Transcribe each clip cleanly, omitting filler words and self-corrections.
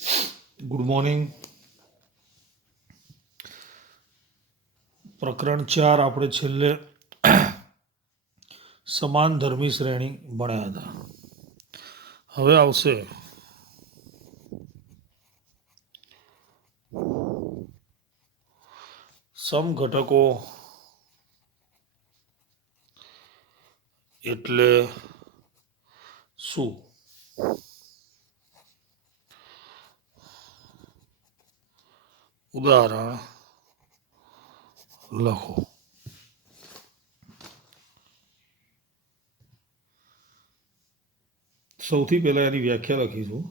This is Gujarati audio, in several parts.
Good morning. પ્રકરણ 4 આપણે છેલ્લે સમાન ધર્મી શ્રેણી ભણ્યા હતા. હવે આવશે સમઘટકો એટલે શું? ઉદાહરણ લખો. સૌથી પહેલા એની વ્યાખ્યા લખીશું.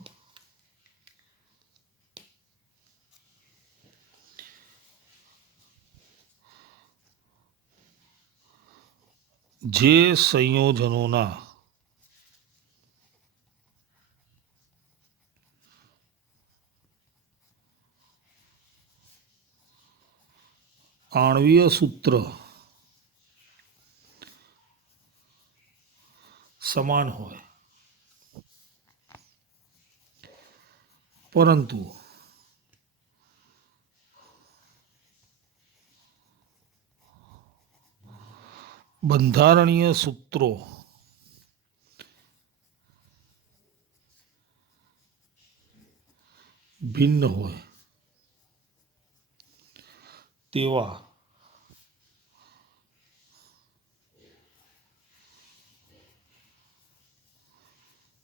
જે સંયોજનોના આણ્વીય સૂત્ર સમાન હોય પરંતુ બંધારણીય સૂત્રો ભિન્ન હોય તેવા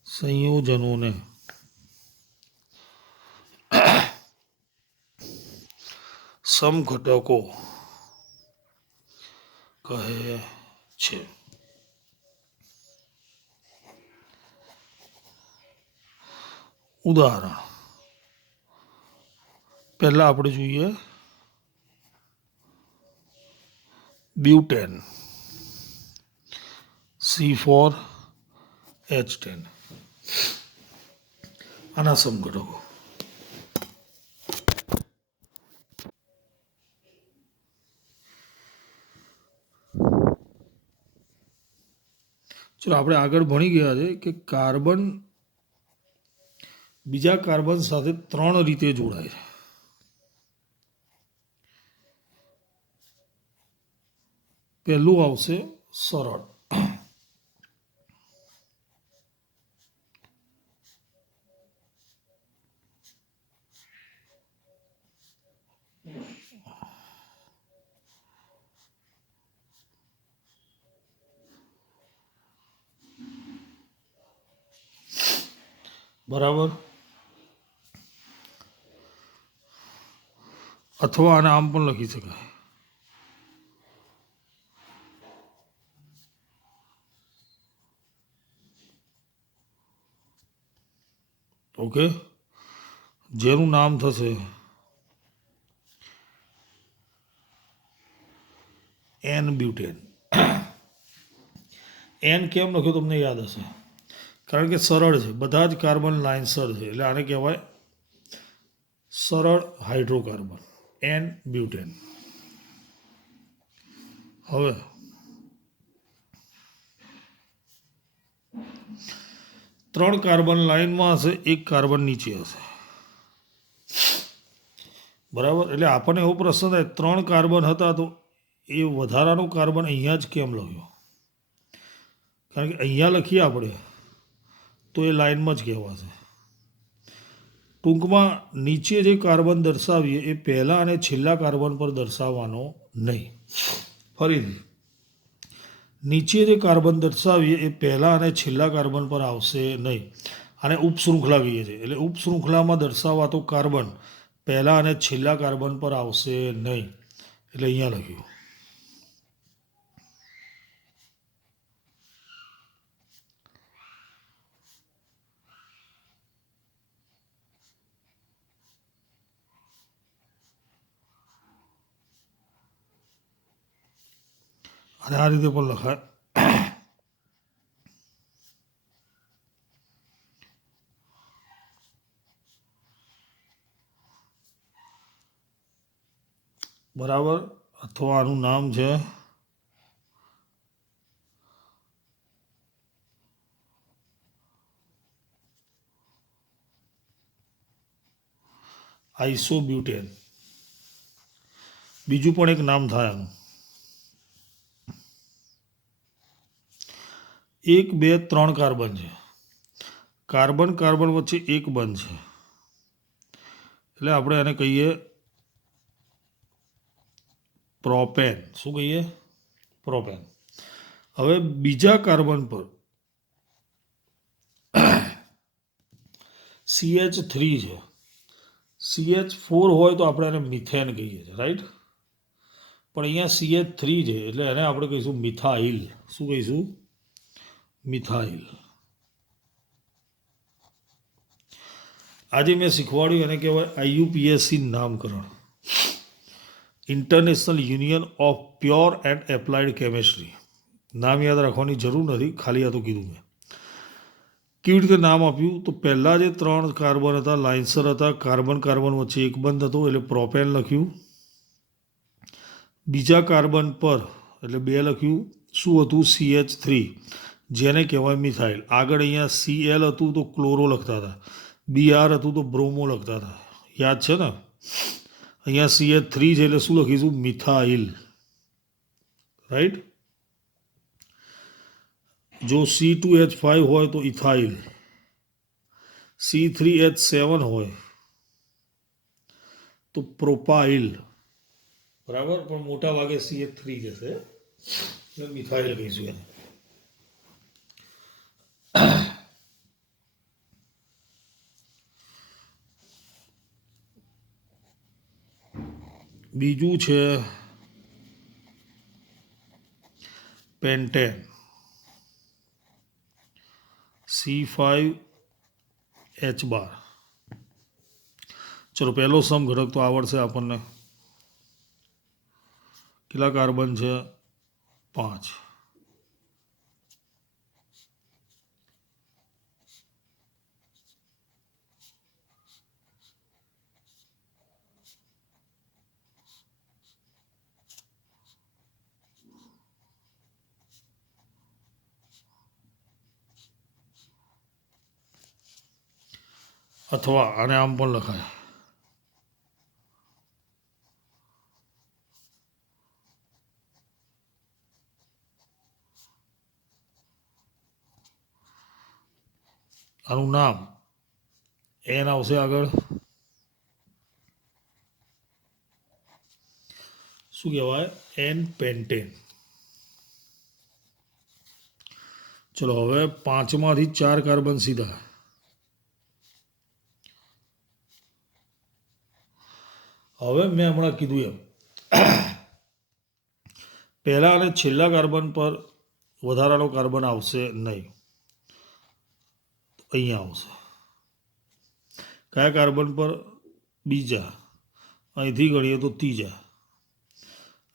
સંયોજનોને સમઘટકો કહે છે. ઉદાહરણ પહેલા આપણે જોઈએ બ્યુટેન C4H10 આના સમઘટકો. ચલો આપણે આગળ ભણી ગયા છે કે કાર્બન બીજા કાર્બન સાથે 3 રીતે જોડાય છે. પહેલું આવશે સરળ. બરાબર. અથવા આને આમ પણ લખી શકાય. ઓકે, જેનું નામ થશે એન બ્યુટેન. એન કેમ લખ્યો તમને યાદ હશે, કારણ કે સરળ છે, બધા જ કાર્બન લાઇનસર છે એટલે આને કહેવાય સરળ હાઇડ્રોકાર્બન એન બ્યુટેન. હવે 3 કાર્બન લાઇનમાં હશે, 1 કાર્બન નીચે હશે. બરાબર, એટલે આપણને એવો પ્રશ્ન થાય 3 કાર્બન હતા તો એ વધારાનો કાર્બન અહીંયા જ કેમ લખ્યો? કારણ કે અહીંયા લખીએ આપણે તો એ લાઇનમાં જ કહેવાશે. ટૂંકમાં નીચે જે કાર્બન દર્શાવીએ એ પહેલા અને છેલ્લા કાર્બન પર દર્શાવવાનો નહીં. ફરીથી, નીચે જે કાર્બન દર્શાવીએ એ પહેલા અને છેલ્લા કાર્બન પર આવશે નહીં. આને ઉપશૃંખલા કહીએ છીએ. એટલે ઉપશૃંખલામાં દર્શાવાતો કાર્બન પહેલા અને છેલ્લા કાર્બન પર આવશે નહીં, એટલે અહીંયા લખ્યું. અને આ રીતે પણ લખાય. બરાબર, અથવા આનું નામ છે આઇસોબ્યુટેન. બીજું પણ એક નામ થાય આનું. 1 2 3 કાર્બન છે. કાર્બન કાર્બન વચ્ચે એક બંધ છે એટલે આપણે એને કહીએ પ્રોપેન. શું કહીએ? પ્રોપેન. હવે બીજા કાર્બન પર CH3 છે. CH4 હોય તો આપણે એને મિથેન કહીએ છીએ, રાઈટ? પણ અહીંયા CH3 છે એટલે એને આપણે કહીશું મિથાઇલ. શું કહીશું? મિથાઇલ. આજે મેં શીખવાડ્યું એને કહેવાય IUPAC નામકરણ, international union of pure and applied chemistry. નામ યાદ રાખવાની જરૂર નથી, ખાલી આ તો કીધું મેં. કેવી રીતે નામ આપ્યું? તો પહેલાં જે 3 કાર્બન હતા લાઇન્સર હતા, કાર્બન કાર્બન વચ્ચે એક બંધ હતો એટલે પ્રોપેન લખ્યું. બીજા કાર્બન પર એટલે 2 લખ્યું. શું હતું? CH3, જેને કહેવાય મિથાઇલ. આગળ અહીંયા Cl હતું તો ક્લોરો લખતા હતા, Br હતું તો બ્રોમો લખતા હતા. યાદ છે ને? અહીંયા CH3 છે એટલે શું લખીશું? Methyl, right? જો C2H5 હોય તો ઇથાઇલ, C3H7 હોય તો પ્રોપાઇલ, બરાબર? પણ મોટા ભાગે CH3 જશે એટલે મિથાઇલ કહીશું એને. બીજું છે પેન્ટેન, C5H12. ચલો પહેલો સમ ઘટક તો આવડશે આપણને. કેટલા કાર્બન છે? 5. અથવા આને આમ પણ લખાય, આનું નામ એન આવશે આગળ. શું કહેવાય? N pentane. ચલો હવે 5માંથી 4 કાર્બન સીધા. હવે મેં હમણાં કીધું એમ પહેલા અને છેલ્લા કાર્બન પર વધારાનો કાર્બન આવશે નહીં, અહીંયા આવશે. કયા કાર્બન પર? બીજા. અહીંથી ગણીએ તો ત્રીજા.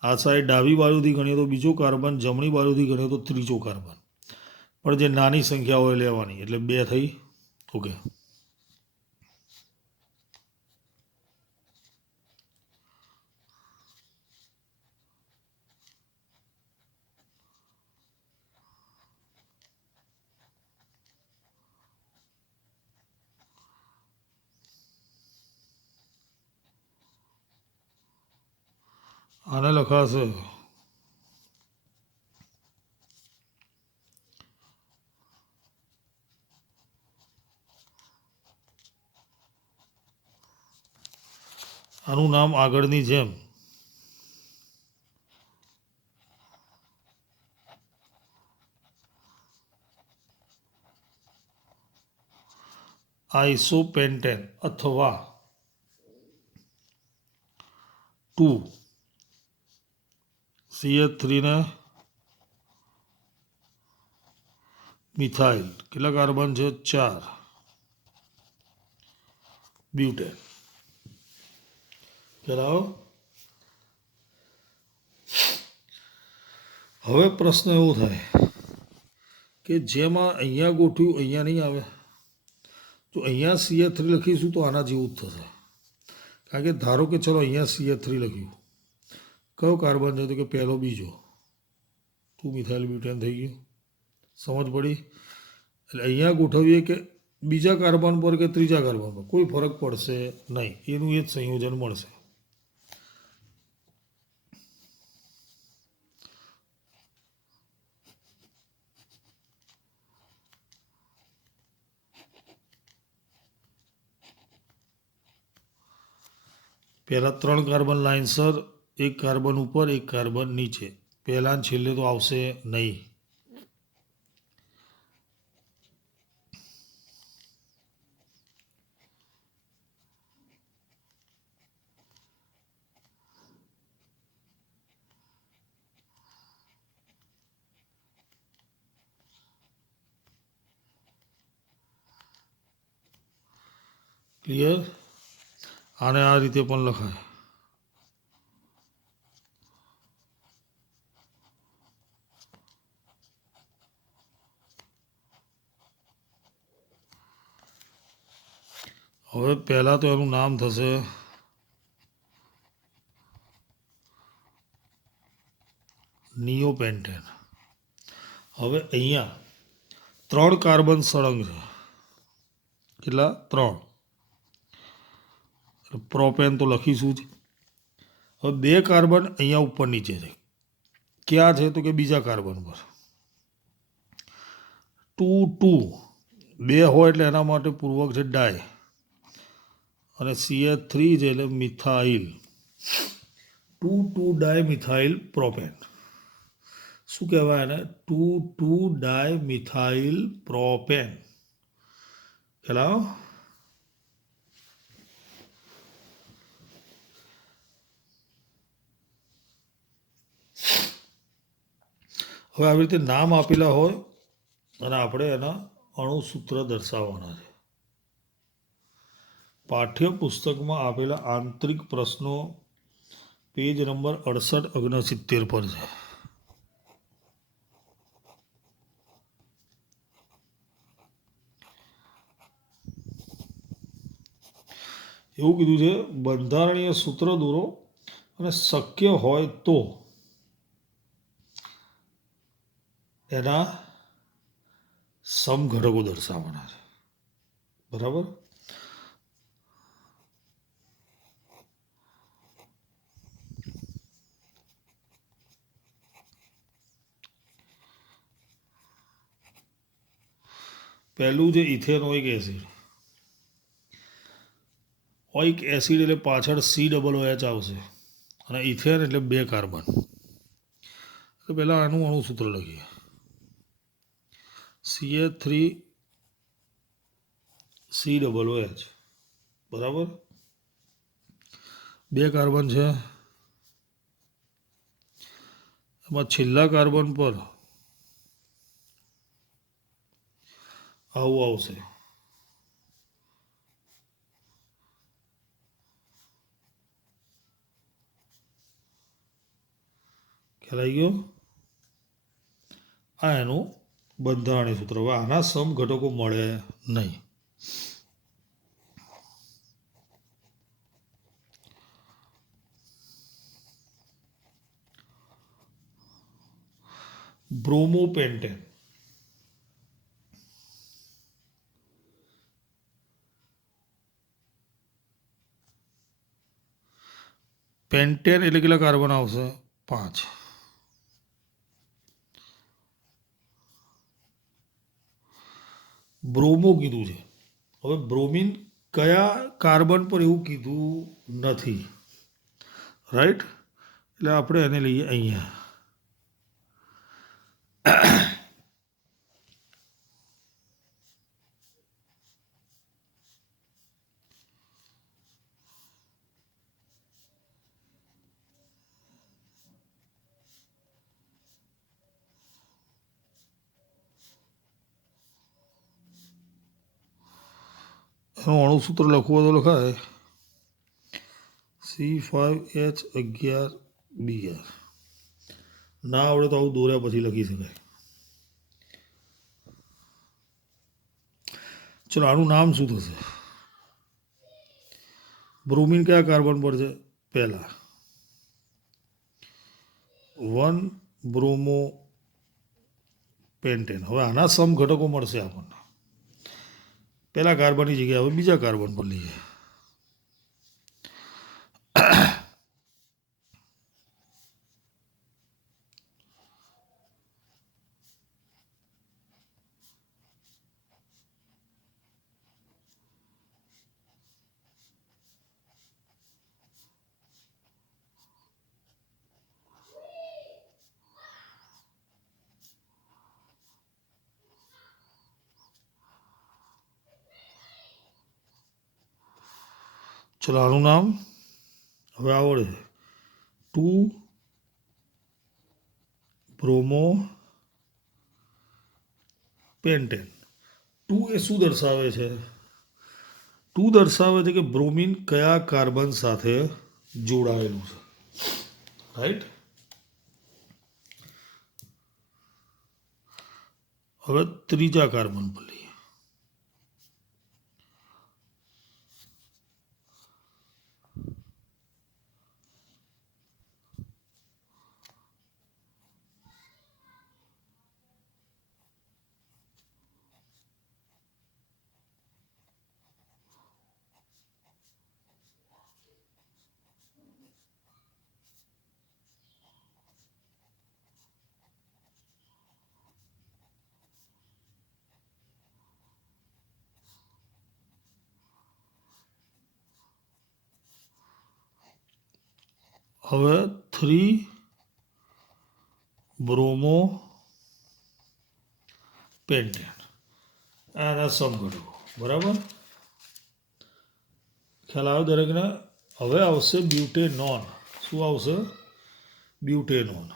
આ સાઈડ ડાબી બાજુથી ગણીએ તો બીજો કાર્બન, જમણી બાજુથી ગણીએ તો ત્રીજો કાર્બન. પણ જે નાની સંખ્યા હોય લેવાની, એટલે 2 થઈ. ઓકે. આને લખાશે આનું નામ આગળની જેમ આઇસોપેન્ટેન અથવા 2 CH3 ને મિથાઇલ. કેટલા કાર્બન છે? 4. બ્યુટેન. ચલાવો. હવે પ્રશ્ન એવો થાય કે જેમાં અહીંયા ગોઠવ્યું અહીંયા નહીં આવે. જો અહીંયા CH3 લખીશું તો આના જેવું જ થશે. કારણ કે ધારો કે ચલો અહીંયા CH3 લખ્યું, કયો કાર્બન છે? તો કે પહેલો બીજો, 2 મિથાઇલ બ્યુટેન થઈ ગયું. સમજ પડી? એટલે અહીંયા ગોઠવીએ કે બીજા કાર્બન પર કે ત્રીજા કાર્બન પર કોઈ ફરક પડશે નહીં, એનું એ જ સંયોજન મળશે. પહેલાં 3 કાર્બન લાઇનસર, એક કાર્બન ઉપર એક કાર્બન નીચે. પહેલાં છેલ્લે તો આવશે નહીં. ક્લિયર? આને આ રીતે પણ લખાય. હવે પહેલાં તો એનું નામ થશે નિયોપેન્ટેન. હવે અહીંયા 3 કાર્બન સળંગ છે. કેટલા? 3. પ્રોપેન તો લખીશું જ. હવે 2 કાર્બન અહીંયા ઉપર નીચે છે. ક્યાં છે? તો કે બીજા કાર્બન પર. 2 2 2 હોય એટલે એના માટે પૂર્વક છે ડાય, અને CH3 છે એટલે મિથાઇલ. 2 2 ડાય મિથાઇલ પ્રોપેન. શું કહેવાય એને? 2 2 ડાય મિથાઇલ પ્રોપેન. ખ્યાલ? હવે આવી રીતે નામ આપેલા હોય અને આપણે એના અણુસૂત્ર દર્શાવવાના છે. પાઠ્યપુસ્તકમાં આપેલા આંતરિક પ્રશ્નો પેજ નંબર 68 69 પર છે. એવું કીધું છે, બંધારણીય સૂત્ર દોરો અને શક્ય હોય તો એના સમઘટકો દર્શાવવાના છે. બરાબર? પહેલું છે ઇથેનોઇક એસિડ. ઓઇક એસિડ એટલે પાછળ COOH આવશે, અને ઇથેન એટલે 2 કાર્બન. તો પહેલાં આનું અણુસૂત્ર લખીએ. CH3 COOH. બરાબર? 2 કાર્બન છે. એમાં છેલ્લા કાર્બન પર આવું આવશે. ખ્યાલ આવી ગયો? આ એનું બંધારણીય સૂત્ર. હવે આના સમઘટકો મળે નહીં. બ્રોમોપેન્ટેન. પેન્ટેન એટલે કેટલા કાર્બન આવશે? 5. બ્રોમો કીધું છે. હવે બ્રોમિન કયા કાર્બન પર એવું કીધું નથી. રાઈટ? એટલે આપણે એને લઈએ અહીંયા. એનું અણુસૂત્ર લખવું તો લખાય C5H11Br. ના આવડે તો આવું દોર્યા પછી લખી શકાય. ચલો, આનું નામ શું થશે? બ્રોમિન કયા કાર્બન પર છે? પહેલા 1 બ્રોમો પેન્ટેન. હવે આના સમઘટકો મળશે આપણને. પહેલા કાર્બનની જગ્યાએ હવે બીજા કાર્બન પર લઈએ. ચલો આનું નામ હવે આવડે છે. 2 બ્રોમો પેન્ટેન. 2 એ શું દર્શાવે છે? 2 દર્શાવે છે કે બ્રોમિન કયા કાર્બન સાથે જોડાયેલું છે. રાઈટ. હવે ત્રીજા કાર્બન પર લઈએ. હવે 3 બ્રોમો પેન્ટેન આના સમઘટકો. બરાબર, ખ્યાલ આવ્યો દરેકને? હવે આવશે બ્યુટેનોન. શું આવશે? બ્યુટેનોન.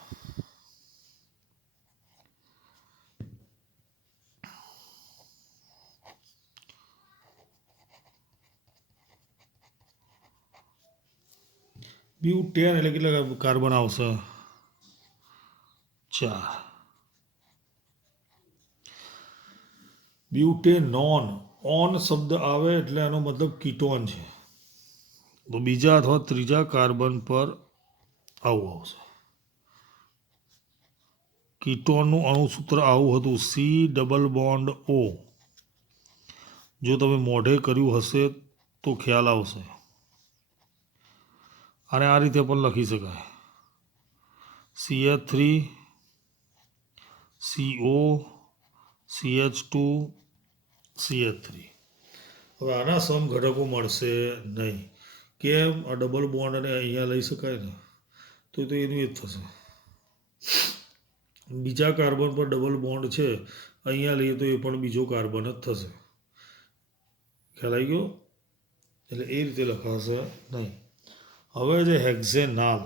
બ્યુટેન એટલે કેટલા કાર્બન આવશે? 4. બ્યુટેનોન, ઓન શબ્દ આવે એટલે આનો મતલબ કીટોન છે. તો બીજા અથવા ત્રીજા કાર્બન પર આવું આવશે. કીટોનનું અણુસૂત્ર આવું હતું, C+O. જો તમે મોઢે કર્યું હશે તો ખ્યાલ આવશે. અને આ રીતે પણ લખી શકાય, CH3 CO CH2 CH3. હવે આના સમઘટકો મળશે નહીં. કેમ? આ ડબલ બોન્ડ અને અહીંયા લઈ શકાય ને, તો એનું એ જ થશે. બીજા કાર્બન પર ડબલ બોન્ડ છે, અહીંયા લઈએ તો એ પણ બીજો કાર્બન જ થશે. ખ્યાલ આવી ગયો? એટલે એ રીતે લખાશે નહીં. હવે જે હેક્ઝેનાલ,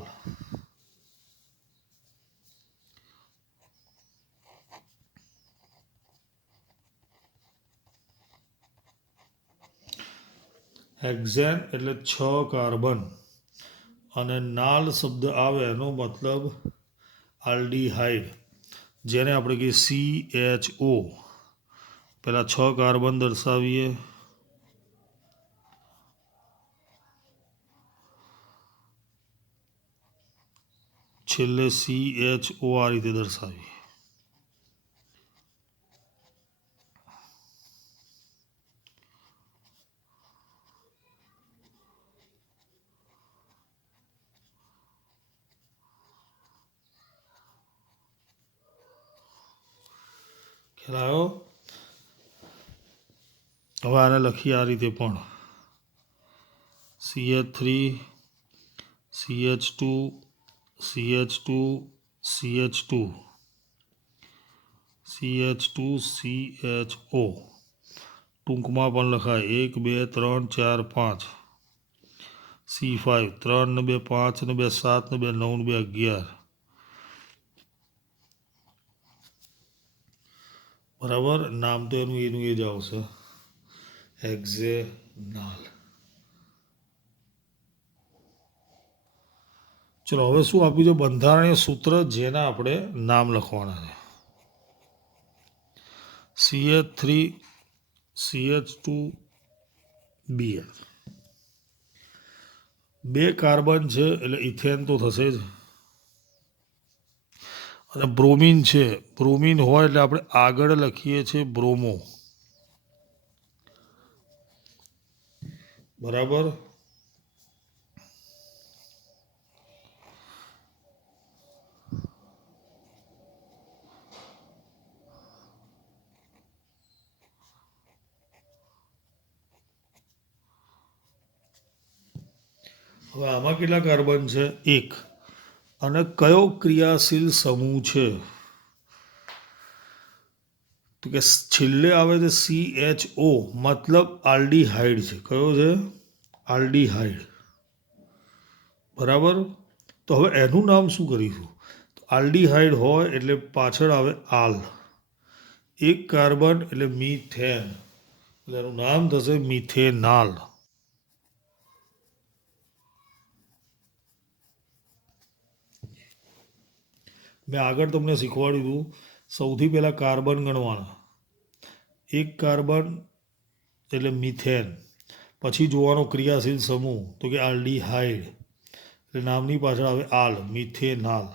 હેક્ઝેન એટલે 6 કાર્બન અને નાલ શબ્દ આવે એનો મતલબ આલ્ડીહાઇડ, જેને આપણે કહીએ CHO. પહેલાં 6 કાર્બન દર્શાવીએ, છેલ્લે CHO આ રીતે દર્શાવીએ. ખ્યાલ આવ્યો? હવે આને લખીએ આ રીતે પણ, CH3 CH2 CH2 CH2 CH2 CHO. ટૂંકમાં પણ લખાય 1 2 3 4 5. C5 3 ને 2 5 ને 2 7 ને 2 9 ને 2 11. બરાબર, નામ તો એનું એ જ આવશે, હેક્ઝેનાલ. ચલો હવે શું આપ્યું છે? બંધારણીય સૂત્ર જેના આપણે નામ લખવાના છે. CH3 CH2 Br. 2 કાર્બન છે એટલે ઇથેન તો થશે જ. અને બ્રોમિન છે, બ્રોમિન હોય એટલે આપણે આગળ લખીએ છીએ બ્રોમો. બરાબર. હવે આમાં કેટલા કાર્બન છે? એક. અને કયો ક્રિયાશીલ સમૂહ છે? તો કે છેલ્લે આવે છે CHO, મતલબ આલ્ડીહાઇડ છે. કયો છે? આલ્ડીહાઇડ. બરાબર. તો હવે એનું નામ શું કરીશું? તો આલ્ડીહાઇડ હોય એટલે પાછળ આવે આલ. એક કાર્બન એટલે મીથેન, એટલે એનું નામ થશે મિથેનાલ. મેં આગળ તમને શીખવાડ્યું હતું, સૌથી પહેલાં કાર્બન ગણવાના. એક કાર્બન એટલે મિથેન, પછી જોવાનો ક્રિયાશીલ સમૂહ તો કે આલ્ડીહાઇડ, એટલે નામની પાછળ આવે આલ, મિથેનાલ.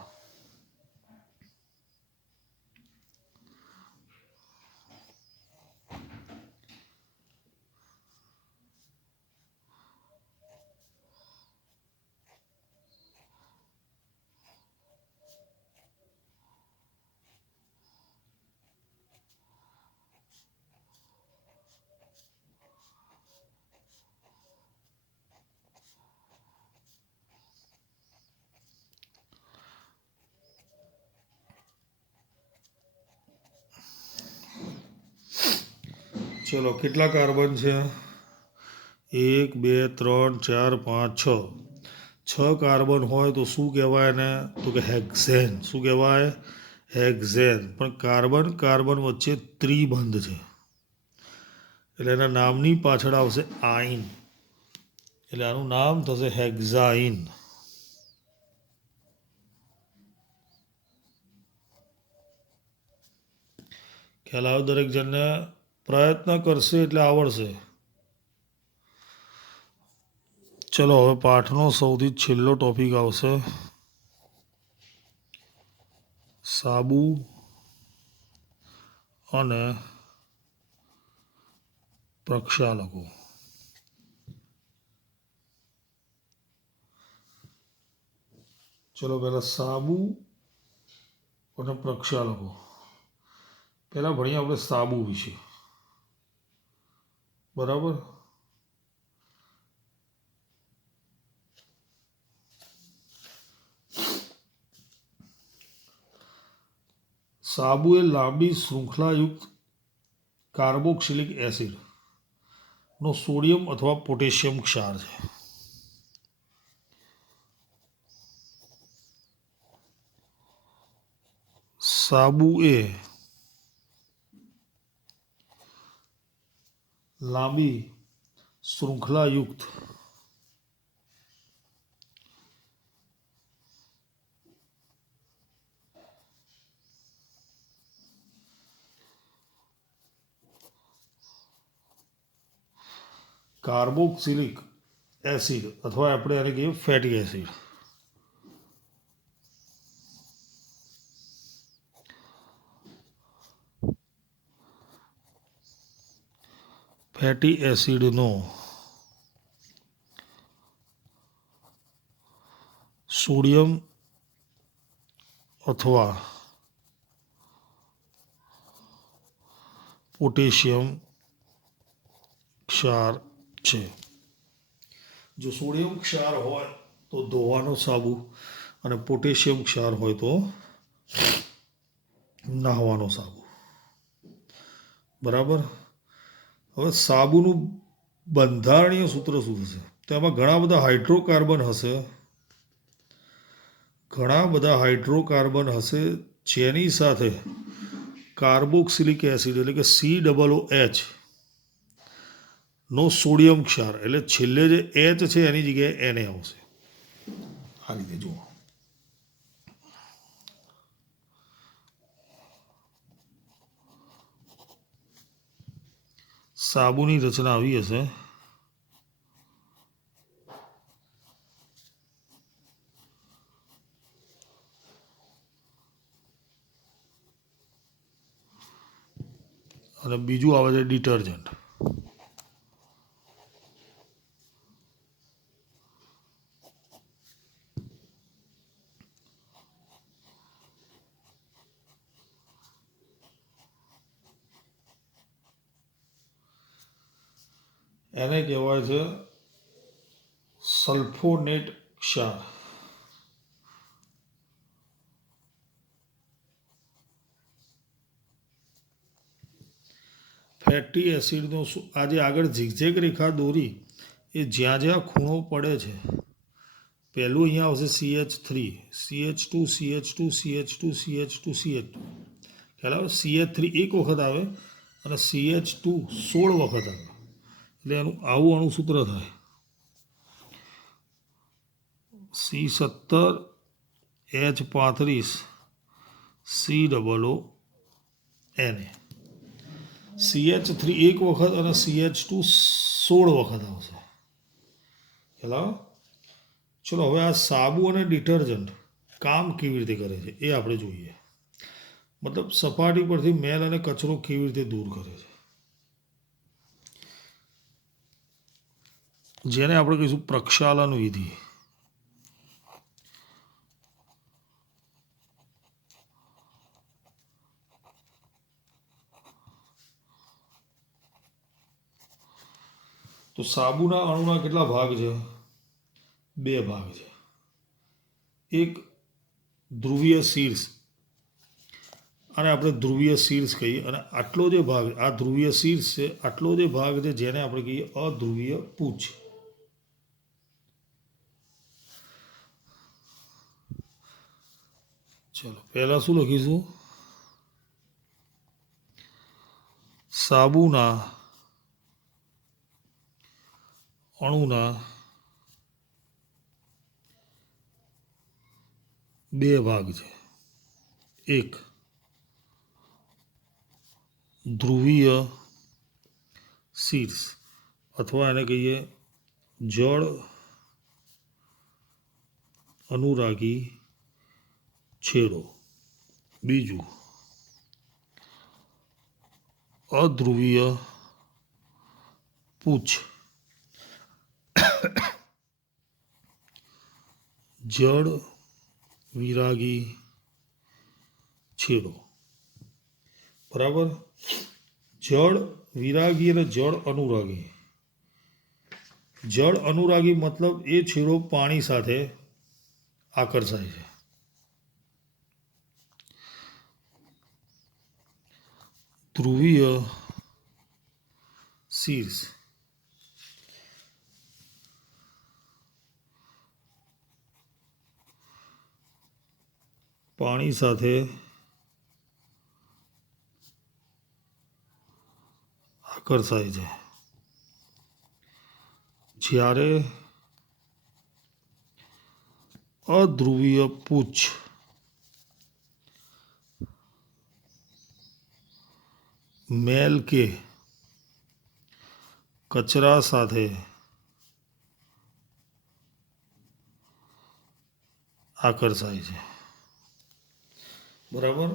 ચલો, કેટલા કાર્બન છે? 1 2 3 4 5 6. 6 કાર્બન હોય તો શું કહેવાય એને? તો કે હેક્ઝેન. શું કહેવાય? હેક્ઝેન. પણ કાર્બન કાર્બન વચ્ચે ત્રિબંધ છે, એટલે એના નામની પાછળ આવશે આઈન, એટલે આનું નામ થશે હેક્ઝાઇન. ખ્યાલ આવે દરેક જણને? પ્રયત્ન કરશે એટલે આવડશે. ચલો, હવે પાઠનો સૌથી છેલ્લો ટોપિક આવશે, સાબુ અને પ્રક્ષાલકો. ચલો, પહેલાં સાબુ અને પ્રક્ષાલકો. પહેલાં ભણીએ આપણે સાબુ વિશે. બરાબર. સાબુ એ લાંબી શૃંખલાયુક્ત કાર્બોક્સિલિક એસિડનો સોડિયમ અથવા પોટેશિયમ ક્ષાર છે. સાબુ એ લાંબી શૃંખલાયુક્ત કાર્બોક્સિલિક એસિડ, અથવા આપણે એને કહીએ ફેટી એસિડ. ફેટી એસિડનો સોડિયમ અથવા પોટેશિયમ ક્ષાર છે. જો સોડિયમ ક્ષાર હોય તો ધોવાનો સાબુ, અને પોટેશિયમ ક્ષાર હોય તો નહાવાનો સાબુ. બરાબર. હવે સાબુનું બંધારણીય સૂત્ર શું થશે? તો એમાં ઘણા બધા હાઇડ્રોકાર્બન હશે, જેની સાથે કાર્બોક્સિલિક એસિડ એટલે કે COOH નો સોડિયમ ક્ષાર, એટલે છેલ્લે જે H છે એની જગ્યાએ Na આવશે. આ રીતે જુઓ. સાબુની રચના આવી હશે. અને બીજું આવે છે ડિટર્જન્ટ. એને કહેવાય છે સલ્ફોનેટ ક્ષાર. ફેટી એસિડનો આજે આગળ ઝીગઝેગ રેખા દોરી એ જ્યાં જ્યાં ખૂણો પડે છે, પહેલું અહીંયા આવશે CH3, CH2, CH2, CH2, CH2, CH2. ખ્યાલ આવે? CH3 એક વખત આવે અને CH2 16 વખત આવે, એટલે એનું આવું અણુસૂત્ર થાય C17H35 COO Na. CH3 એક વખત અને CH2 16 વખત આવશે. ખ્યાલ આવે? ચલો હવે આ સાબુ અને ડિટર્જન્ટ કામ કેવી રીતે કરે છે એ આપણે જોઈએ. મતલબ સપાટી પરથી મેલ અને કચરો કેવી રીતે દૂર કરે છે, જેને આપણે કહીશું પ્રક્ષાલન વિધિ. તો સાબુના અણુના કેટલા ભાગ છે? 2 ભાગ છે. એક ધ્રુવીય શીર્ષ, અને આપણે ધ્રુવીય શીર્ષ કહીએ, અને આટલો જે ભાગ આ ધ્રુવીય શીર્ષ છે, આટલો જે ભાગ છે જેને આપણે કહીએ અધ્રુવીય પૂંછ. ચલો પહેલા શું લખીશું? સાબુના અણુના 2 ભાગ છે. એક ધ્રુવીય શીર્ષ અથવા એને કહીએ જળ અનુરાગી છેડો. બીજું અધ્રુવીય પૂંછ, જળ વિરાગી છેડો. બરાબર? જળ વિરાગી અને જળ અનુરાગી. જળ અનુરાગી મતલબ એ છેડો પાણી સાથે આકર્ષાય છે. ધ્રુવીય શીર્ષ પાણી સાથે આકર્ષાય છે, જ્યારે અધ્રુવીય પૂંછ મેલ કે કચરા સાથે આકર્ષાય છે. બરાબર?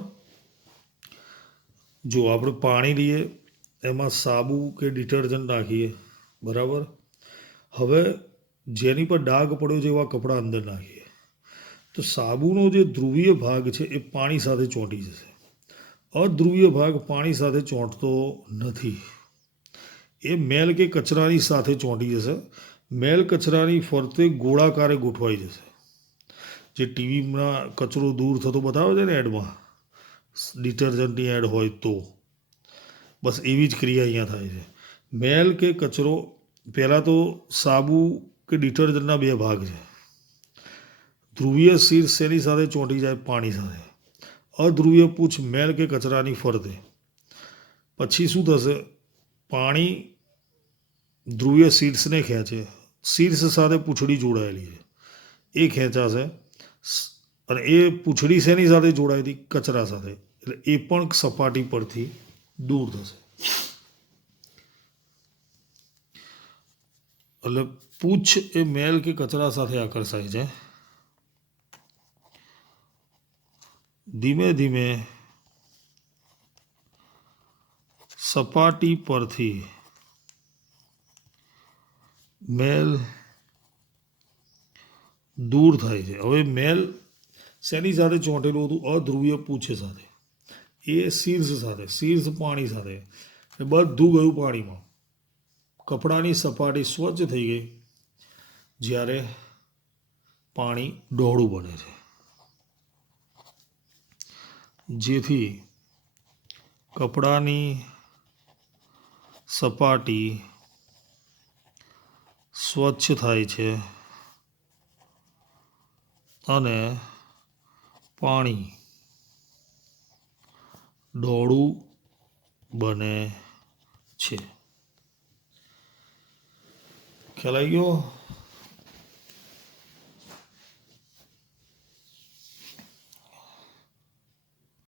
જો આપણે પાણી લઈએ, એમાં સાબુ કે ડિટર્જન્ટ નાખીએ, બરાબર? હવે જેની પર ડાઘ પડ્યો છે એવા કપડાં અંદર નાખીએ, તો સાબુનો જે ધ્રુવીય ભાગ છે એ પાણી સાથે ચોંટી જશે. અધ્રુવીય ભાગ પાણી સાથે ચોંટતો નથી, એ મેલ કે કચરાની સાથે ચોંટી જશે. મેલ કચરાની ફરતે ગોળાકારે ગોઠવાઈ જશે. જે ટીવીમાં કચરો દૂર થતો બતાવે છે ને એડમાં, ડિટર્જન્ટની એડ હોય તો, બસ એવી જ ક્રિયા અહીંયા થાય છે. મેલ કે કચરો, પહેલાં તો સાબુ કે ડિટર્જન્ટના 2 ભાગ છે. ધ્રુવીય શીર્ષ શેની સાથે ચોંટી જાય? પાણી સાથે. અધ્રુવીય પૂંછ મેલ કે કચરાની ફરતે. પછી શું થશે? પાણી ધ્રુવીય શીર્ષને ખેંચે, શીર્ષ સાથે પૂંછડી જોડાયેલી છે, એ ખેંચાશે, અને એ પૂંછડી શેની સાથે જોડાઈ હતી? કચરા સાથે, એટલે એ પણ સપાટી પરથી દૂર થશે. એટલે પૂંછ એ મેલ કે કચરા સાથે આકર્ષાય છે. ધીમે ધીમે સપાટી પરથી મેલ દૂર થાય છે. હવે મેલ શેની સાથે ચોંટેલું હતું? અધ્રુવીય પૂંછ સાથે, એ શીર્ષ સાથે, શીર્ષ પાણી સાથે, એ બધું ગયું પાણીમાં, કપડાની સપાટી સ્વચ્છ થઈ ગઈ જ્યારે પાણી ડોળું બને છે, જેથી કપડાની સપાટી સ્વચ્છ થાય છે અને પાણી ડોળું બને છે. ખ્યાલ આવી ગયો?